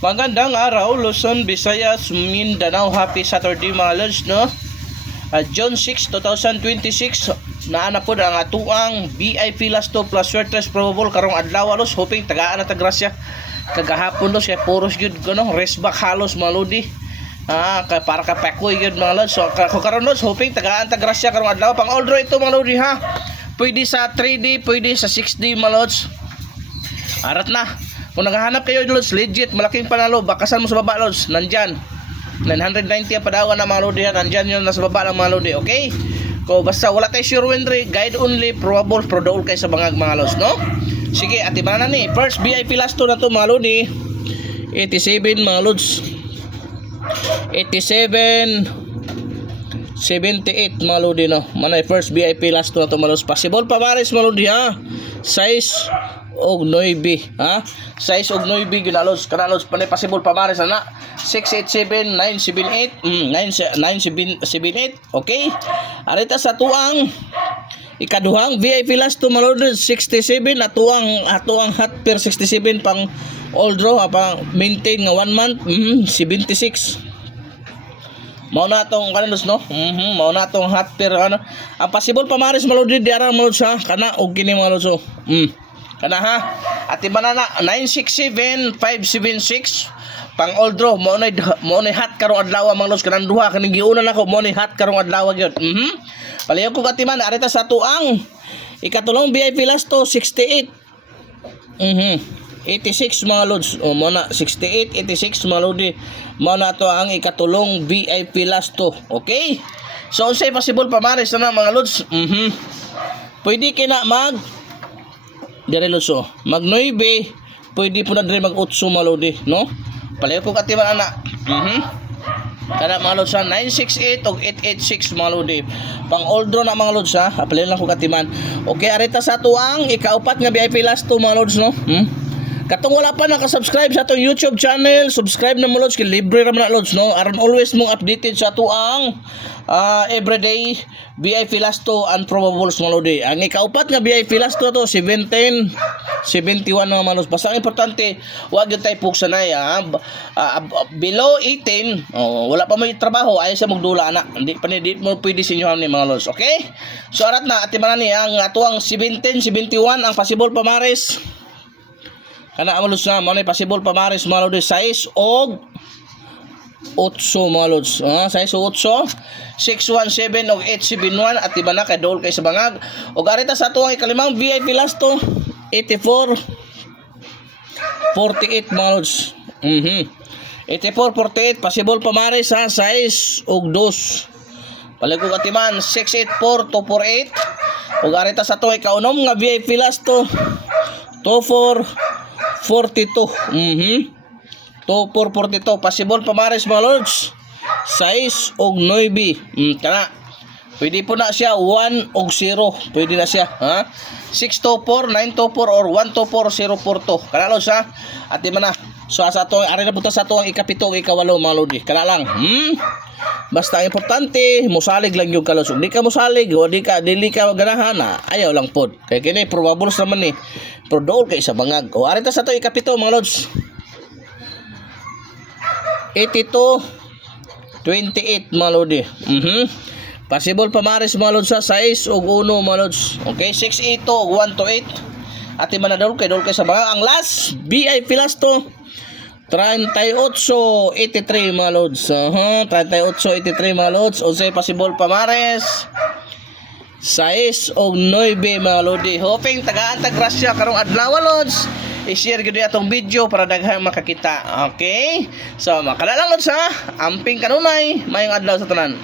Magandang araw, Luzon, Visayas, Mindanao. Happy Saturday mga lods, no? June 6, 2026 naana po ang atuang VIP last 2 plus shortest probable karong adlaw los, hoping tagaan na tagrasya kagahapon los, kaya puros yun no? Rest back halos maludi para kapakoy yun mga lods. So karon los, hoping tagaan tagrasya karong adlaw pang all draw ito mga lodi ha. Pwede sa 3D, pwede sa 6D mga lods. Arat na. Kung naghahanap kayo lods, legit, malaking panalo, bakasan mo sa baba lods, nandyan 990 ang padawan ng mga lodi, nandyan yun nasa baba ng mga lodi, okay? Kung basta wala tayo sure win rate, guide only, probable, prodool kayo sa bangag mga lods, no? Sige, atibanan na ni, first VIP last 2 na to mga lodi, 87 mga lods, 87 78 mga lodi, no? Manay first VIP last 2 na to mga lods, possible pa maris mga lodi ha, size og 9 ha, size og 9 ginalos kanalos panay possible pamares na 687 978 9778, okay? Arita sa tuang ikaduhang VIP last to malod 67 atuang hot per 67 pang all draw pang maintain nga 1 month 76 mao na tong kanalos no, mao na tong hot per ano ang possible pamares malod di ara malod sa kana og kini malod so kana ha, at iba na 967576 pang all draw mo na hot karong adlaw mga lods kanang duha kaning giuna nako mo na hot karong adlaw gyud. Palayo ko katiman arita sa tuang ikatulong VIP last to 68 86 mga lods o mo na 68 86 mga lodi mo na to ang ikatulong VIP last to, okay? So say possible pamares na mga lods. Pwede kina mag dire loso mag 9 pwede po na dire mag 8 malodi no, palayo ko katiman ana kana mga lods sa 968 o 886 malodi pang all draw na mga lods ha, palayo lang ko katiman, okay? Arita sa tuang ikaupat nga VIP last 2 mga lods no, katong wala pa nakasubscribe sa atong YouTube channel, subscribe na mo lods, kay libre ra man na lods no, aron always mong updated sa tuang everyday VIP last 2 and probables mga lodi. Ang ikaupat nga VIP last 2 to 17 71 nga mga lods. Basta ang importante wag gyud tay pugsanay below 18 wala pa may trabaho ay sa magdula ana, di mo pwede sinyo ni mga lods, okay? So arat na atiman ni ang atuang 17 71 ang possible pamares kana amalos na mo na possible pamares mga lods, size og 8 mga lods, size og 8 617 og 871 at iba na kay dol kay sa bangag. Og arita sa ato ang ikalimang VIP last to 84 48 mga lods, 84 48 possible pamares sa size og 2 palag ko katiman 684 248. Og arita sa ato ikaunom nga VIP last to 24 42 2442 possible pamares mga lords, size og 9 kana pwede po na siya 1 og 0 pwede na siya ha, 624 924 or 124042 kana lords ha, at di man na. So sa ato ari na punta sa ato ang ikapito ug ikawalo mga lords kana lang basta ang importante mosalig lang yung kalos, di ka mosalig o dili ka ganahan na ayaw lang pod kay kini probable naman ni prodool kay sa bangag. O arita sa to ikapito mga lods 82 28 mga lodi, possible pamares mga lods sa size og 1 mga lods, okay? 682 og 128 at manadol kay dol kay sa bangag. Ang last VIP last to 3883 mga lods, 3883 mga lods o say possible pamares size og 9 mga lodi. Hoping tagaan tagrasya karong adlaw lods, i-share gid atong video para daghang makakita, okay? So makala lang lods ha, amping kanunay mayong adlaw sa tanan.